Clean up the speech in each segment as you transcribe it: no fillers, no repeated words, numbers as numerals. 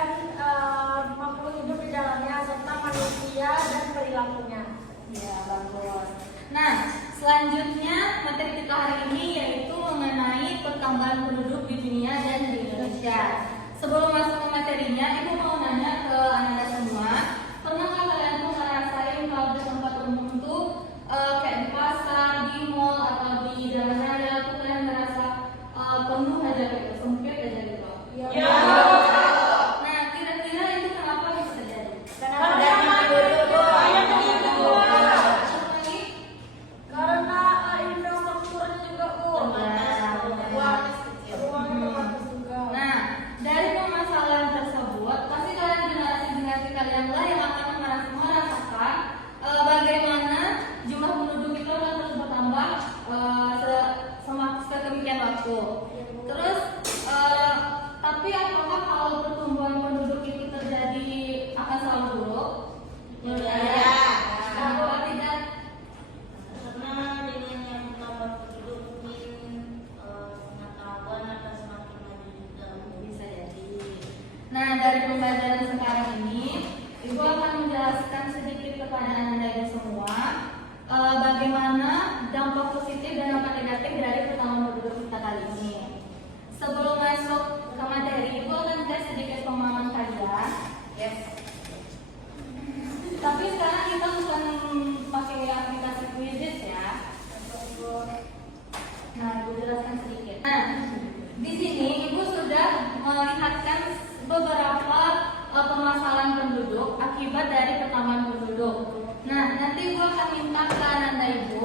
dan makhluk hidup di dalamnya serta manusia dan perilakunya. Ya, bagus. Nah, selanjutnya materi kita hari ini yaitu mengenai pertambahan penduduk di dunia dan di Indonesia. Sebelum masuk ke materinya, Ibu mau nanya ke Anda semua, pernahkah kalian tuh ngerasain kalau di tempat umum tuh kayak di pasar, di mall atau di jalan raya tuh kalian ngerasa penuh aja gitu, sempit aja gitu? Ya. Nah, kira-kira itu kenapa bisa terjadi? Karena banyak penduduk. Apa lagi? Karena infrastrukturnya juga Bu. Ruangnya terbatas juga. Nah, dari permasalahan tersebut, pasti kalian generasi kalian lah yang akan merasakan bagaimana jumlah penduduk itu akan terus bertambah sedemikian waktu. Terus, tapi apakah kalau pertumbuhan penduduk itu terjadi akan selalu buruk? Ya. Kenapa tidak? Karena dengan yang bertambah penduduk mungkin pengetahuan akan semakin maju juga. Bisa jadi. Nah, dari pembelajaran sekarang ini, Ibu akan menjelaskan sedikit kepada Anda semua bagaimana dampak positif dan dampak negatif dari pertambahan penduduk kita kali ini. Sebelum masuk ke materi, Ibu akan tes sedikit pemahaman kalian. Yes. Tapi sekarang kita bukan pakai aplikasi Quizzes ya. Nah, Ibu jelaskan sedikit. Nah, di sini Ibu sudah melihatkan beberapa permasalahan penduduk akibat dari pertambahan penduduk. Nah, nanti Ibu akan minta ke Anda Ibu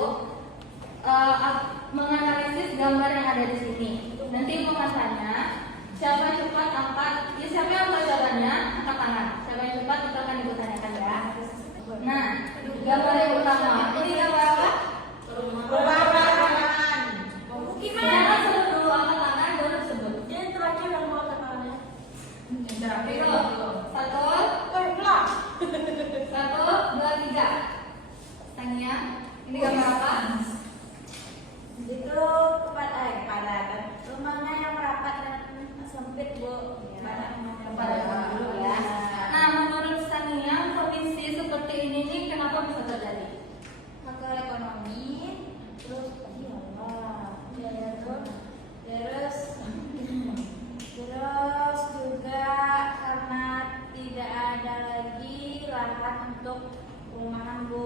menganalisis gambar yang ada di sini. Nanti Ibu akan tanya, siapa yang cepat angkat, ya siapa yang tahu jawabannya angkat tangan. Siapa yang cepat itu akan Ibu tanyakan ya. Nah, gambar yang pertama, ini gambar apa? Perumahan. Jangan sebut dulu angkat tangan, baru disebut. Ini terakhir yang mau tangannya. Terakhir dulu. Satu, satu, dua, tiga. Tanya, ini gambar apa? Itu kepadatan. Rumahnya yang merapat dan sempit Bu. Kepada dulu ya. Nah, menurut Sania, provinsi seperti ini nih kenapa bisa terjadi? Faktor ekonomi, terus terus juga karena tidak ada lagi lahan untuk perumahan Bu.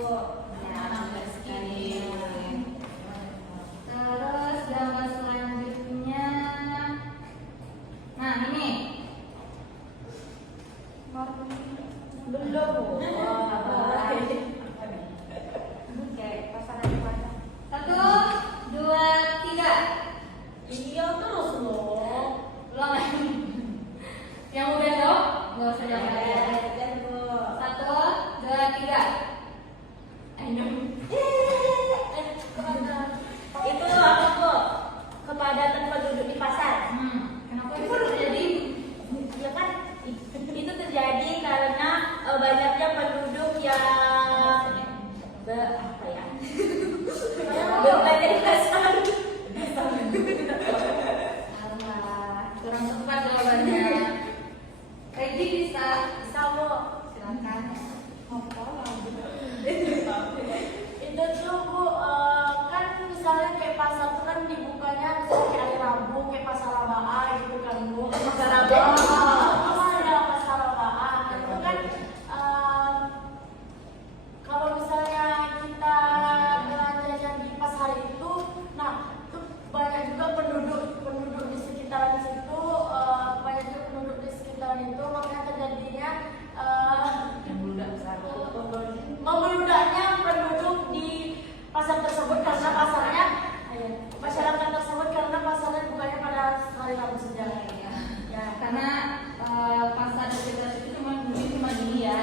Terus gambar selanjutnya. Nah, ini. Belum Bu. Oke, pasangan mana? Satu, dua, tiga. Iya terus loh. Ulang lagi. Yang udah jawab, nggak usah jawab lagi ya. Satu, dua, tiga. Ayo. Itu apa Bu? Kepadatan penduduk di pasar. Kenapa bisa terjadi? Ya kan itu terjadi karena banyaknya penduduk yang apa ya? Berbelanja di pasar. Alah, kurang tepat jawabannya. Regi bisa Bu. silakan. Itu tuh Bu, kan misalnya kayak pasar tuh kan dibukanya misalnya kayak hari Rabu kayak pasar Rabaa gitu kan Bu. Pasar Rabaa. Ada pasar Rabaa. Itu kan kalau misalnya kita belanjanya di pasar itu, nah itu banyak juga penduduk di sekitaran situ, banyak juga penduduk di sekitaran itu, makanya terjadinya membeludaknya penduduk di pasar tersebut karena pasarnya masyarakat tersebut karena pasarnya bukannya pada hari Rabu saja. Ya, karena pasar di sekitar itu cuma gini ya.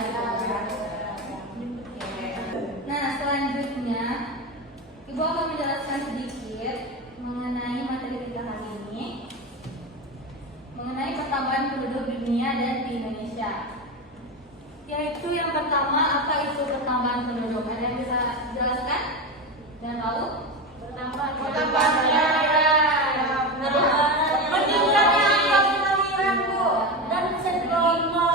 Nah, selanjutnya Ibu akan menjelaskan sedikit mengenai materi kita hari ini, mengenai pertambahan penduduk di dunia dan di Indonesia. Yaitu yang pertama, apa itu pertambahan penduduk? Ada yang bisa jelaskan? Dan tahu? Pertambahannya meningkatnya angka kelahiran Bu dan sindroma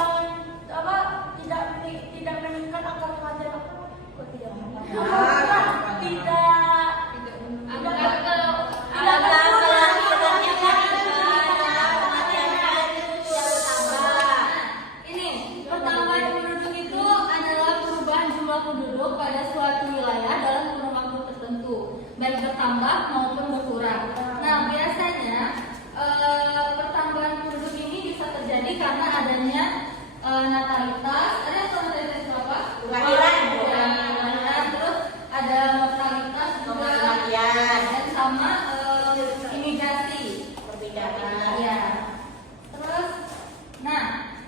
adanya natalitas. Ada yang tahu natalitas itu apa? Kelahiran. Kelahiran. Terus ada mortalitas juga. Kematian. Dan sama imigrasi. Perbedaan. Ya. Terus, nah,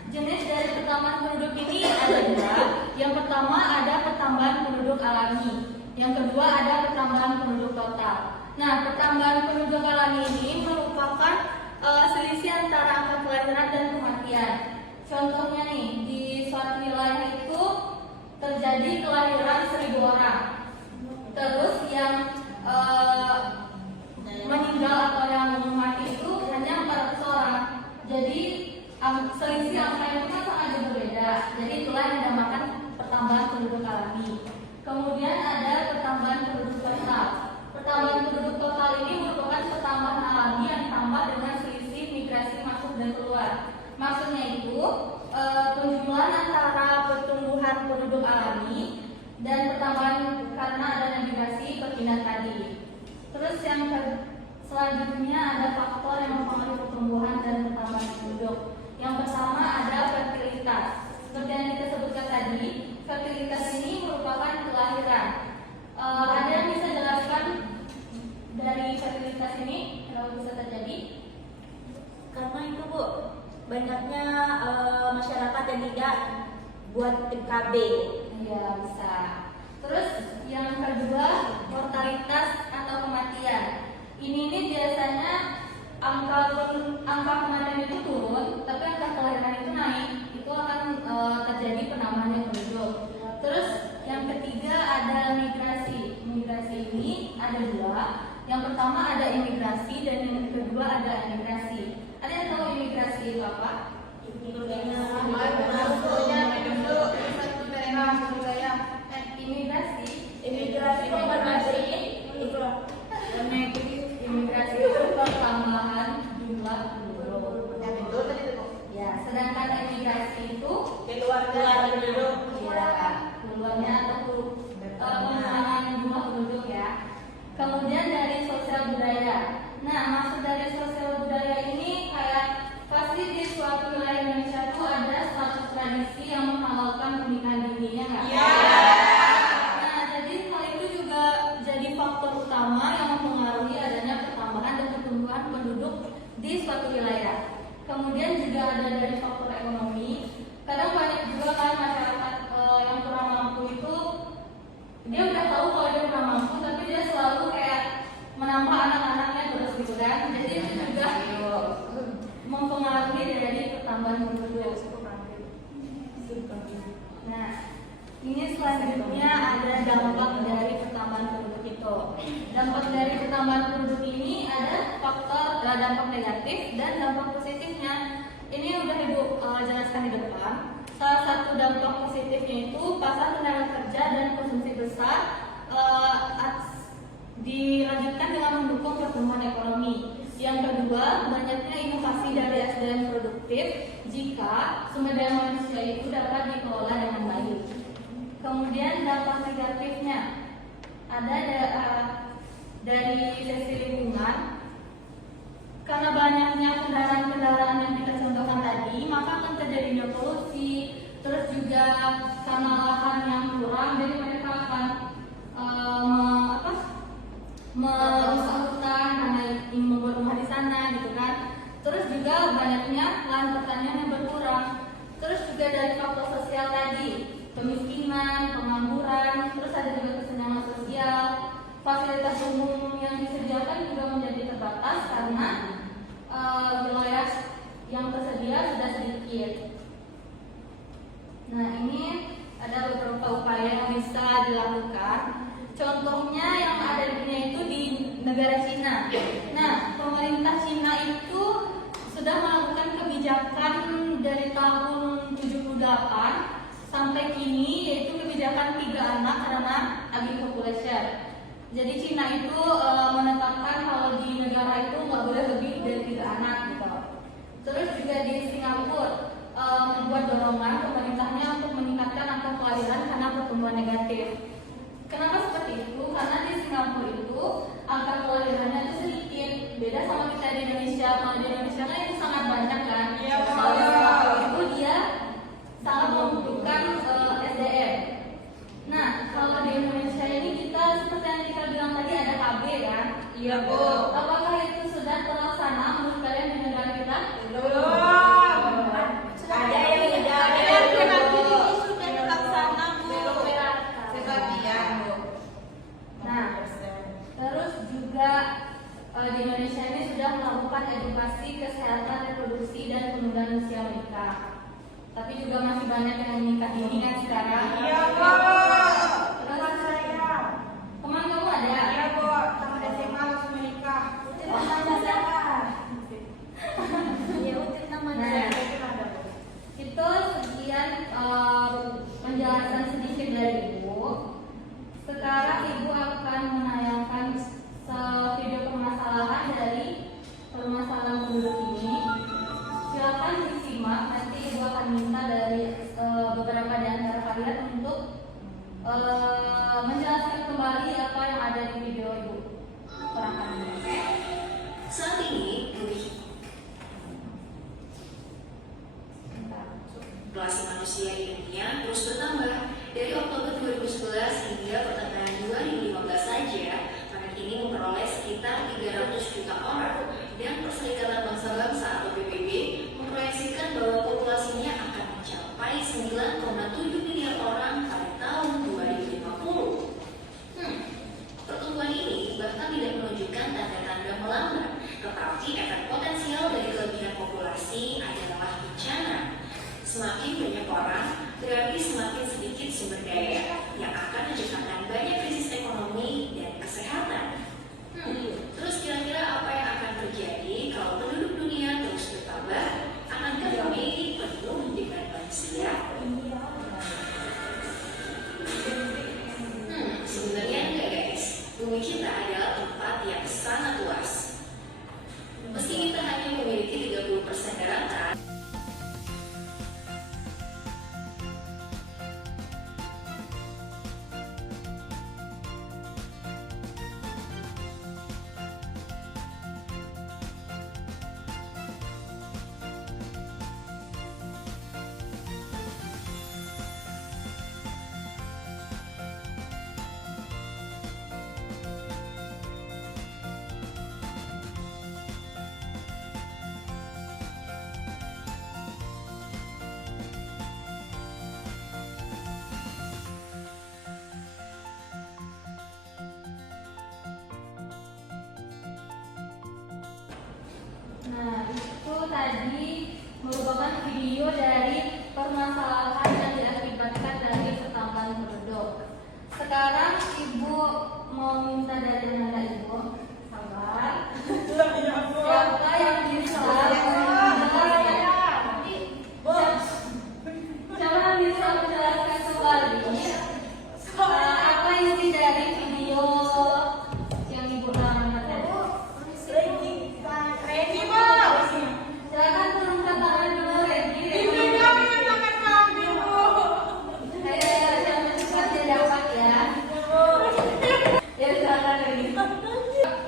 jenis dari pertambahan penduduk ini ada dua. Yang pertama ada pertambahan penduduk alami. Yang kedua ada pertambahan penduduk total. Nah, pertambahan penduduk alami ini merupakan selisih antara angka kelahiran dan kematian. Contohnya nih, di suatu wilayah itu terjadi kelahiran 1.000 orang. Terus yang meninggal atau yang mati itu hanya 400 orang. Jadi selisih angka itu kan sangat berbeda. Jadi itulah yang dinamakan pertambahan penduduk alami. Kemudian ada pertambahan penduduk total. Pertambahan penduduk total ini merupakan pertambahan alami yang tambah dengan selisih migrasi masuk dan keluar. Maksudnya itu penjumlahan antara pertumbuhan penduduk alami dan pertambahan karena adanya migrasi perpindahan tadi. Terus yang selanjutnya ada faktor yang mempengaruhi pertumbuhan dan pertambahan penduduk. Yang pertama ada fertilitas. Seperti yang kita sebutkan tadi, fertilitas ini merupakan kelahiran. Ada yang bisa jelaskan dari fertilitas ini kenapa bisa terjadi? Karena itu Bu, banyaknya masyarakat yang tidak buat KB. Iya bisa. Terus yang kedua mortalitas atau kematian. Ini biasanya angka kematian itu turun, tapi angka kelahiran itu naik. Itu akan terjadi penambahan penduduk. Terus yang ketiga ada migrasi. Migrasi ini ada dua. Yang pertama ada imigrasi dan yang kedua ada emigrasi. Ada yang tahu imigrasi itu apa? Imigrasi imigrasi itu pertambahan jumlah penduduk. Ya, sedangkan emigrasi itu Keluar penduduk. ya keluarnya atau pengurangan jumlah penduduk ya. Kemudian dari sosial budaya. Nah, maksud dari sosial budaya ini kayak pasti di suatu wilayah Indonesia itu ada suatu tradisi yang menghalalkan pernikahan dini ya nggak? Iya. Nah, jadi hal itu juga jadi faktor utama yang mempengaruhi adanya pertambahan dan pertumbuhan penduduk di suatu wilayah. Kemudian juga ada dari faktor ekonomi. Kadang banyak juga kan masyarakat yang kurang mampu itu dia udah tahu kalau dia kurang mampu, tapi dia selalu kayak menambah anak-anaknya terus gitu kan. Jadi itu juga mempengaruhi dari pertambahan penduduk. Nah, ini selanjutnya ada dampak dari pertambahan penduduk itu. Dampak dari pertambahan penduduk ini ada faktor dampak negatif dan dampak positifnya. Ini udah Ibu jelaskan di depan. Salah satu dampak positifnya itu pasar tenaga kerja dan konsumsi besar dilanjutkan dengan mendukung pertumbuhan ekonomi. Yang kedua, banyaknya inovasi dari SDM produktif jika sumber daya manusia itu dapat dikelola dengan baik. Kemudian dampak negatifnya ada dari sisi lingkungan. Karena banyaknya kendaraan-kendaraan yang kita contohkan tadi, maka akan terjadinya polusi. Terus juga karena lahan yang kurang, jadi mereka akan merusak hutan karena ingin membuat rumah di sana gitu kan. Terus juga banyaknya lahan pertanian yang berkurang. Terus juga dari faktor sosial tadi, kemiskinan, pengangguran, terus ada juga kesenjangan sosial. Fasilitas umum yang disediakan juga menjadi terbatas karena wilayah yang tersedia sudah sedikit. Nah, ini ada beberapa upaya yang bisa dilakukan. Contohnya yang ada di dunia itu di negara Cina. Nah, pemerintah Cina itu sudah melakukan kebijakan dari tahun 78 sampai kini, yaitu kebijakan 3 anak karena aging population. Jadi Cina itu menetapkan kalau di negara itu nggak boleh lebih dari 3 anak gitu. Terus juga di Singapura membuat dorongan pemerintahnya untuk meningkatkan angka kelahiran karena pertumbuhan negatif. Kenapa seperti itu? Karena di Singapura itu angka kelahirannya itu sedikit, beda sama kita di Indonesia. Kalau di Indonesia kan itu sangat banyak kan. Iya, Kalau di Singapura itu dia Tapi juga masih banyak yang menikah dini kan sekarang. Iya, Bu. Teman saya. Teman kamu ada? Iya, Bu. Teman SMA langsung menikah. Iya, untuk teman Nah. saya itu ada, Bu. Itu sekian penjelasan sedikit dari Ibu. Sekarang Ibu akan menayangkan video permasalahan dari permasalahan penduduk ini. Silakan disimak. Nanti Ibu akan minta dari beberapa di antara kalian untuk menjelaskan kembali apa yang ada di video Ibu terangkan ini. Oke? Saat ini, populasi manusia di dunia terus bertambah. Dari Oktober 2011 hingga pertengahan 2015 saja, planet ini memperoleh sekitar 300 juta orang. Dan Perserikatan Bangsa-Bangsa atau PBB memproyeksikan bahwa populasinya akan mencapai 9,7 miliar orang pada tahun 2050. Pertumbuhan ini bahkan tidak menunjukkan tanda-tanda melambat, tetapi efek potensial dari kelebihan populasi adalah bencana. Semakin banyak orang, berarti semakin sedikit sumber daya yang akan menciptakan banyak krisis ekonomi dan kesehatan. Terus kira-kira apa yang akan terjadi kalau penduduk dunia terus bertambah? Akankah bumi penuh dengan manusia? Sebenarnya enggak guys. Bumi kita adalah tempat yang sangat luas. Meski kita hanya memiliki 30% daratan, Nah, itu tadi merupakan video dari permasalahan yang diakibatkan dari pertambahan penduduk. Sekarang Ibu mau minta dari anak Ibu, sabar. Siapa yang bisa menjelaskan? Siapa yang bisa menjelaskan kembali apa isi dari video yang Ibu tangkap tadi? Ready, Bu. Silakan turunkan tangan dulu, Regi. Ini dong yang tangan kami, Bu. Ayo, jangan cepat dia dapat ya. Ya silakan Regi.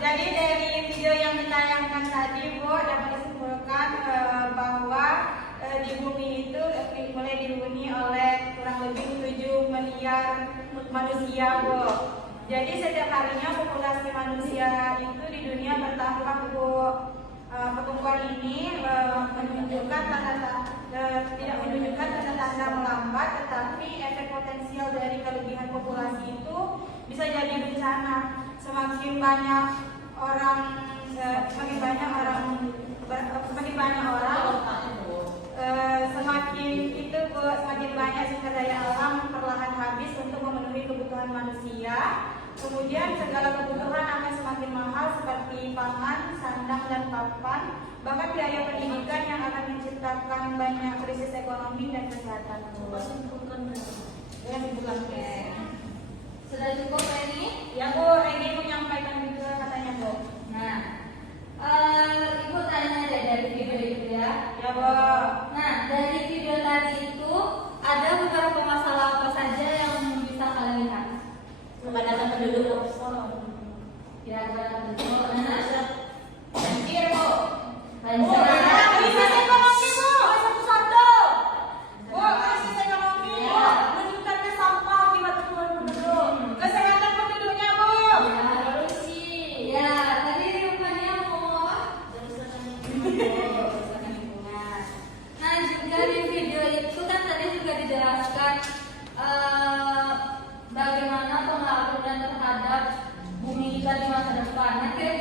Jadi dari video yang ditayangkan tadi, Bu, dapat disimpulkan bahwa di bumi itu mulai dihuni oleh kurang lebih 7 miliar manusia, Bu. Jadi setiap harinya populasi manusia itu di dunia bertambah, Bu. Pertumbuhan ini menunjukkan tidak menunjukkan tanda-tanda melambat, tetapi efek potensial dari kelebihan populasi itu bisa jadi bencana. Semakin banyak orang, semakin banyak semakin banyak sumber daya alam perlahan habis untuk memenuhi kebutuhan manusia. Kemudian segala kebutuhan akan semakin mahal seperti pangan, sandang, dan papan. Bahkan biaya pendidikan yang akan menciptakan banyak krisis ekonomi dan kesehatan. Sudah cukup Reni? Ya, Bu, Reni menyampaikan juga katanya, Bu. Nah, Ibu tanya deh dari video itu ya. Ya, Bu. Nah, dari video tadi itu ada beberapa masalah apa saja yang bisa kalian lihat? Kepadatan penduduk. Ya, kepadatan penduduk. Nah, Banjir, Bu. banjir. Krisis ekonomi, Bu. Satu-satu. Bu, krisis ekonomi. Ya, meningkatnya sampah akibat pertumbuhan penduduk. Kesehatan penduduknya, Bu. Polusi. Ya, tadi rupanya mau apa? Kerusakan lingkungan. Nah, juga di video itu kan tadi juga dijelaskan bagaimana pemelakuan terhadap bumi kita di masa depan. Nah, kira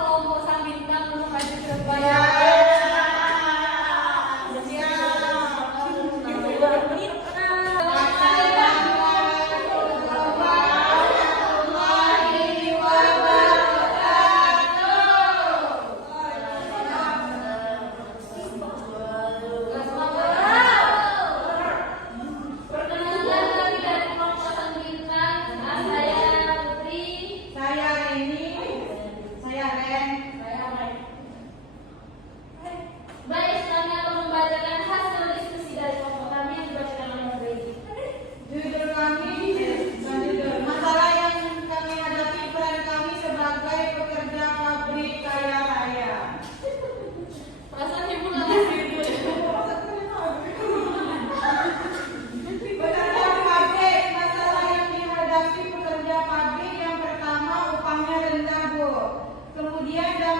Kelompok Sang Bintang belum maju ke depan. Perkenalkan kami dari kelompok Sang Bintang. Saya Putri. Saya Reni, saya Ren. Baik, kami akan membacakan hasil diskusi dari kelompok kami yang dibacakan oleh Reni. Judul kami, masalah yang kami hadapi peran kami sebagai pekerja pabrik kaya raya. Perasaan ibu nggak ngasih judul. Pekerja pabrik, masalah yang dihadapi pekerja pabrik yang pertama upahnya rendah, Bu. Kemudian jam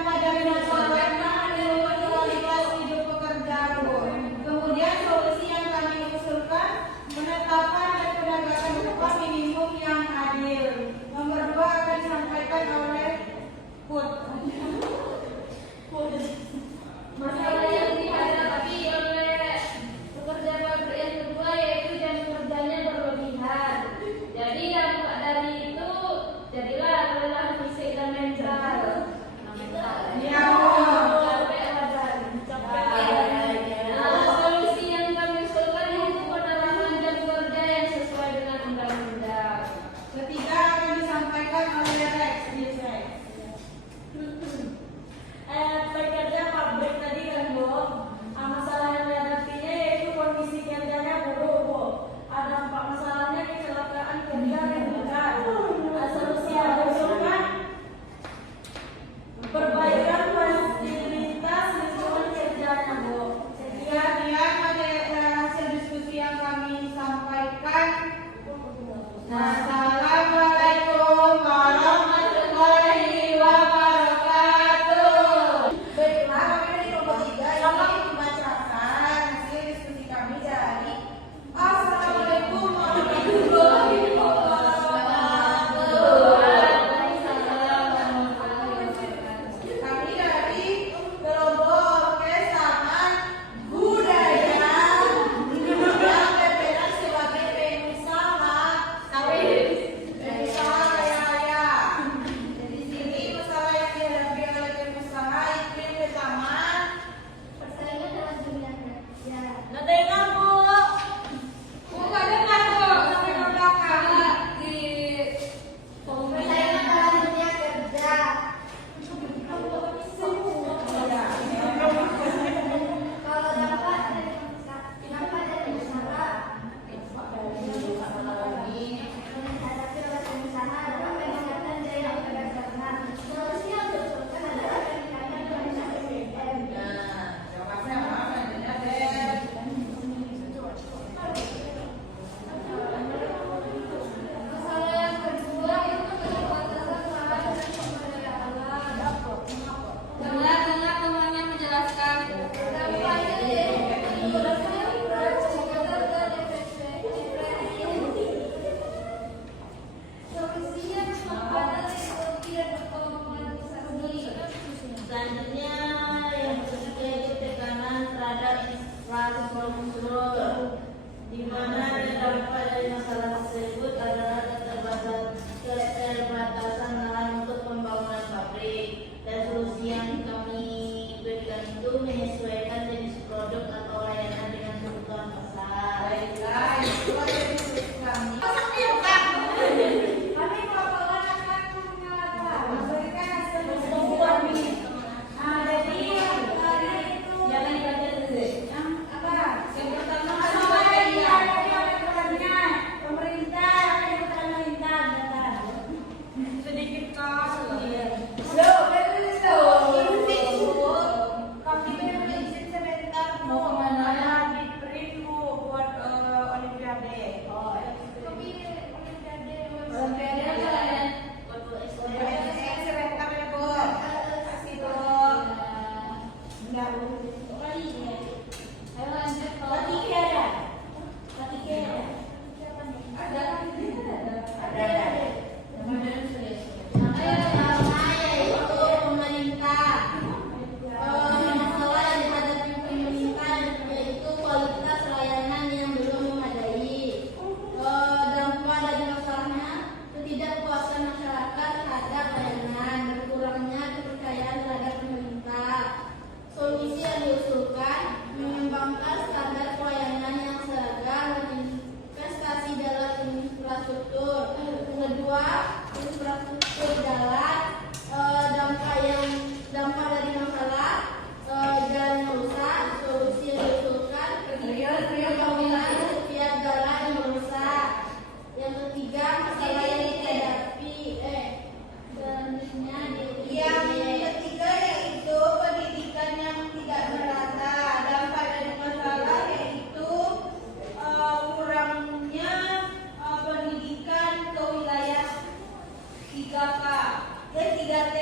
Yang 3T,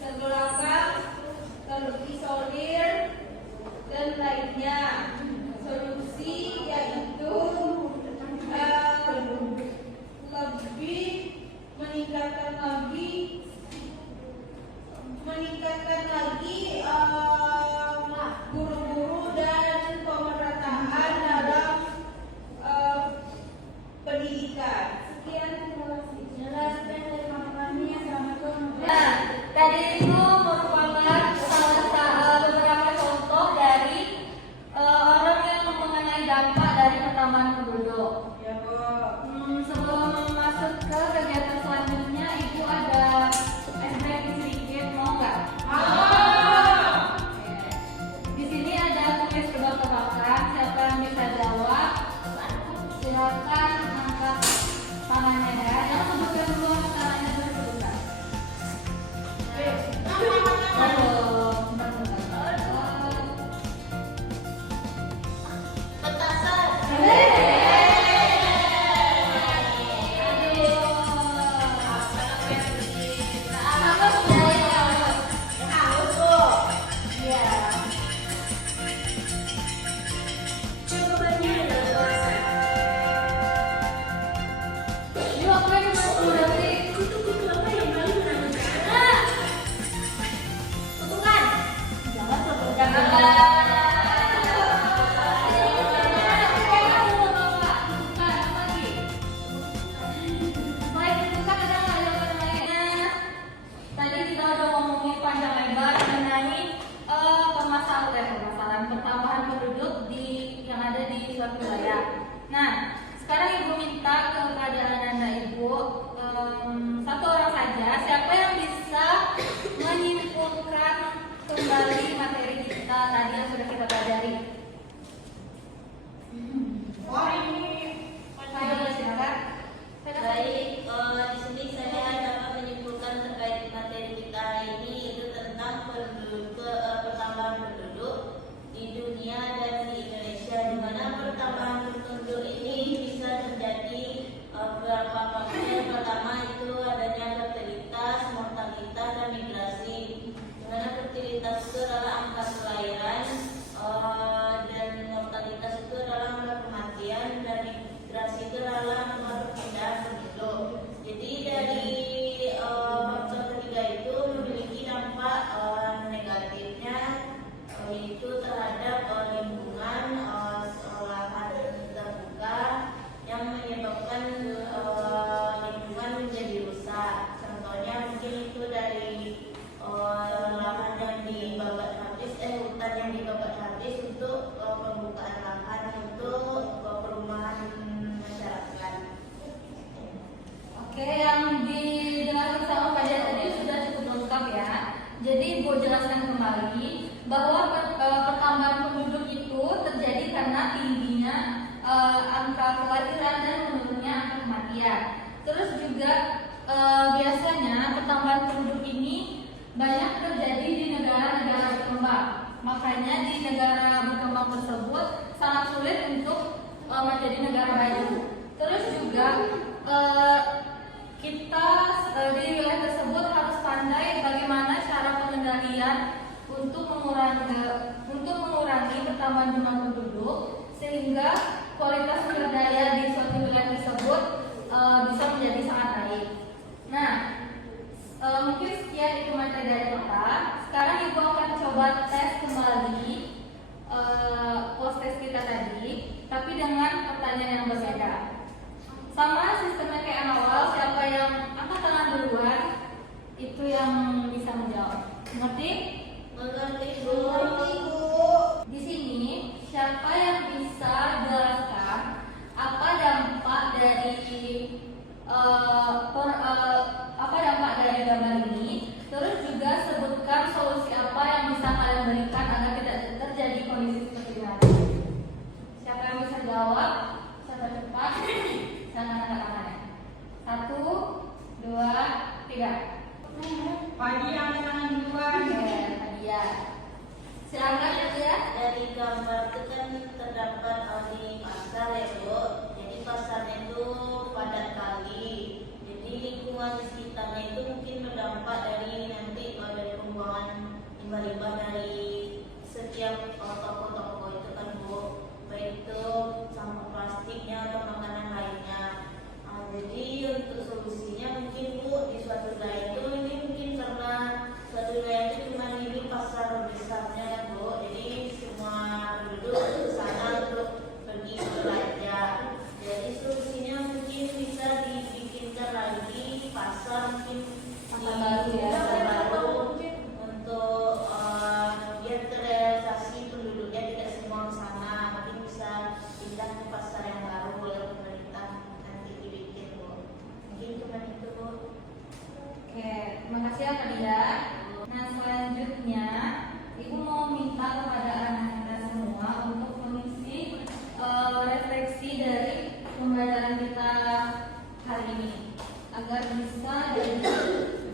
terbelakang, terisolir, dan lainnya. Solusi yaitu lebih meningkatkan lagi guru-guru dan pemerataan dalam pendidikan. Sekian, terima kasih. Jelaskan dari kami. Assalamualaikum. Nah, tadi itu merupakan beberapa contoh dari orang yang mengenai dampak dari pertambahan penduduk. Ya, Bu. Sebelum masuk ke kegiatan selanjutnya, Ibu ada SBK sedikit, mau nggak? Oke. Di sini ada tulis tebak-tebakan. Siapa yang bisa jawab? Silakan angkat tangannya ya. Yang sebutkan dulu tangannya dulu sebutkan. Jawabannya adalah puasa. Kutu-kutu apa yang paling menakutkan? Tadi kita udah ngomongin panjang lebar mengenai permasalahan pertambahan penduduk yang ada di suatu wilayah. Nah, sekarang Ibu minta kepada anak-anak Ibu satu orang saja, siapa yang bisa menyimpulkan kembali materi kita tadi yang sudah kita pelajari. Oh, ini Ayo silakan. Baik, di sini saya dapat menyimpulkan terkait materi kita hari ini itu tentang pertambahan penduduk di dunia dan di Indonesia, di mana pertambahan penduduk ini bisa terjadi beberapa faktor. Pertama itu adanya fertilitas, mortalitas, dan migrasi. Di mana fertilitas itu adalah angka kelahiran dan mortalitas itu adalah angka kematian, dan migrasi itu adalah angka perpindahan penduduk. Jadi dari faktor ketiga itu memiliki dampak negatifnya, yaitu terhadap lingkungan lahan terbuka yang menyebabkan lingkungan menjadi rusak. Contohnya mungkin itu dari lahan yang dibabat habis, hutan yang dibabat habis untuk pembukaan lahan untuk perumahan masyarakat. Oke, yang dijelaskan sama Pak Dia tadi sudah cukup lengkap ya. Jadi Ibu jelaskan kembali bahwa pertambahan penduduk itu terjadi karena tingginya angka kelahiran dan menurunnya angka kematian. Terus juga biasanya pertambahan penduduk ini banyak terjadi di negara-negara berkembang. Makanya di negara berkembang tersebut sangat sulit untuk menjadi negara maju. Terus juga kita di wilayah tersebut harus pandai bagaimana cara pengendalian untuk mengurangi pertambahan jumlah penduduk sehingga kualitas sumber daya di suatu wilayah tersebut bisa menjadi sangat baik. Nah, mungkin sekian itu materi dari kita. Sekarang Ibu akan coba tes kembali post test kita tadi, tapi dengan pertanyaan yang berbeda. Sama sistemnya kayak awal, siapa yang angkat tangan duluan itu yang bisa menjawab. Ngerti? Mengerti, Bu. Di sini siapa yang bisa jelaskan apa dampak dari gambar ini? Terus juga sebutkan solusi apa yang bisa kalian berikan agar tidak terjadi kondisi seperti ini. Siapa yang bisa jawab? Siapa cepat? Jangan angkat tangannya. 1, 2, 3. pagi yang tangan duluan. Ya. Silakan ya. Dari gambar itu kan terdapat di pasar ya, Bu. Jadi pasarnya itu padat kali. Jadi lingkungan di sekitarnya itu mungkin limbah-limbah dari setiap toko-toko itu kan Bu, baik itu sampah plastiknya atau makanan lainnya. Jadi untuk solusinya mungkin Bu, di suatu wilayah itu ini mungkin karena suatu wilayah itu cuma ini pasar besarnya ya Bu, jadi semua penduduk ke sana untuk pergi belanja. Jadi solusinya mungkin bisa dibikinkan lagi pasar mungkin Pasar baru ya. pasar baru untuk biar terrealisasi penduduknya tidak semua ke sana, mungkin bisa pindah ke pasar yang baru yang pemerintah nanti dibikin Bu. Mungkin cuma itu Bu. Oke, terima kasih ya Kak Dia. Nah selanjutnya Ibu mau minta kepada anak kita semua untuk mengisi refleksi dari pembelajaran kita hari ini agar bisa jadi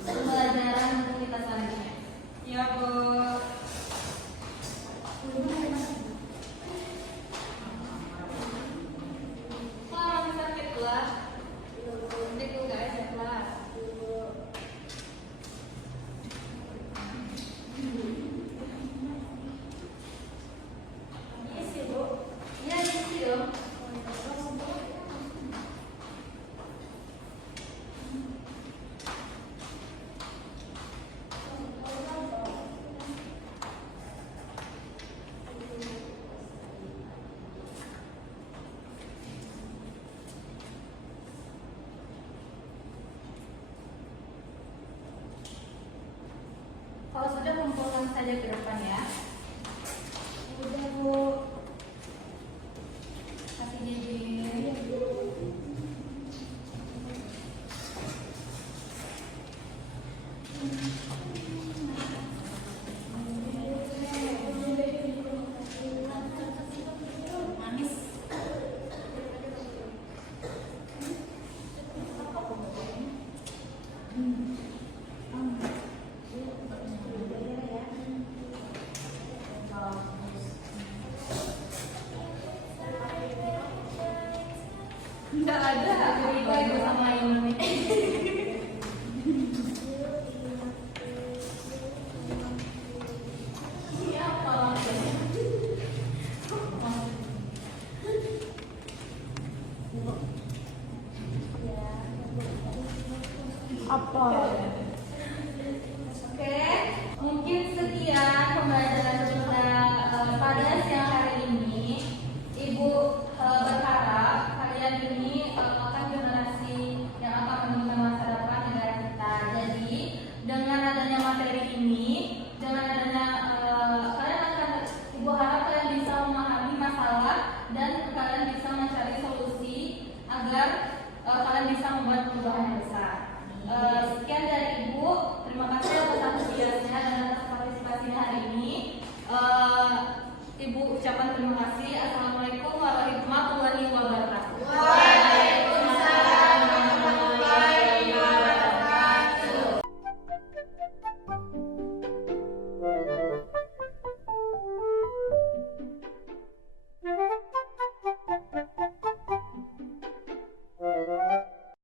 pembelajaran untuk kita selanjutnya. Ya Bu. Wah, masih sakit lah. Nanti gue gak ada kelas. Iya sih Bu. Iya, isi dong. Kalau sudah kumpulkan saja ke depan ya. Udah Bu. Kasih jadi. Manis. Enggak ada, ibu sama ini. Siapa? Apa? Oke, mungkin sekian pembelajaran kita pada siang hari ini. Ibu berharap kalian ini akan generasi yang akan menentukan masa depan negara kita. Jadi dengan adanya materi ini, dengan adanya kalian akan, ibu harap kalian bisa memahami masalah dan kalian bisa mencari solusi agar kalian bisa membuat perubahan yang besar. Sekian dari Ibu, terima kasih atas antusiasnya dan atas partisipasinya hari ini. Ibu ucapkan terima kasih. Assalamualaikum warahmatullahi wabarakatuh. Waalaikumsalam warahmatullahi wabarakatuh.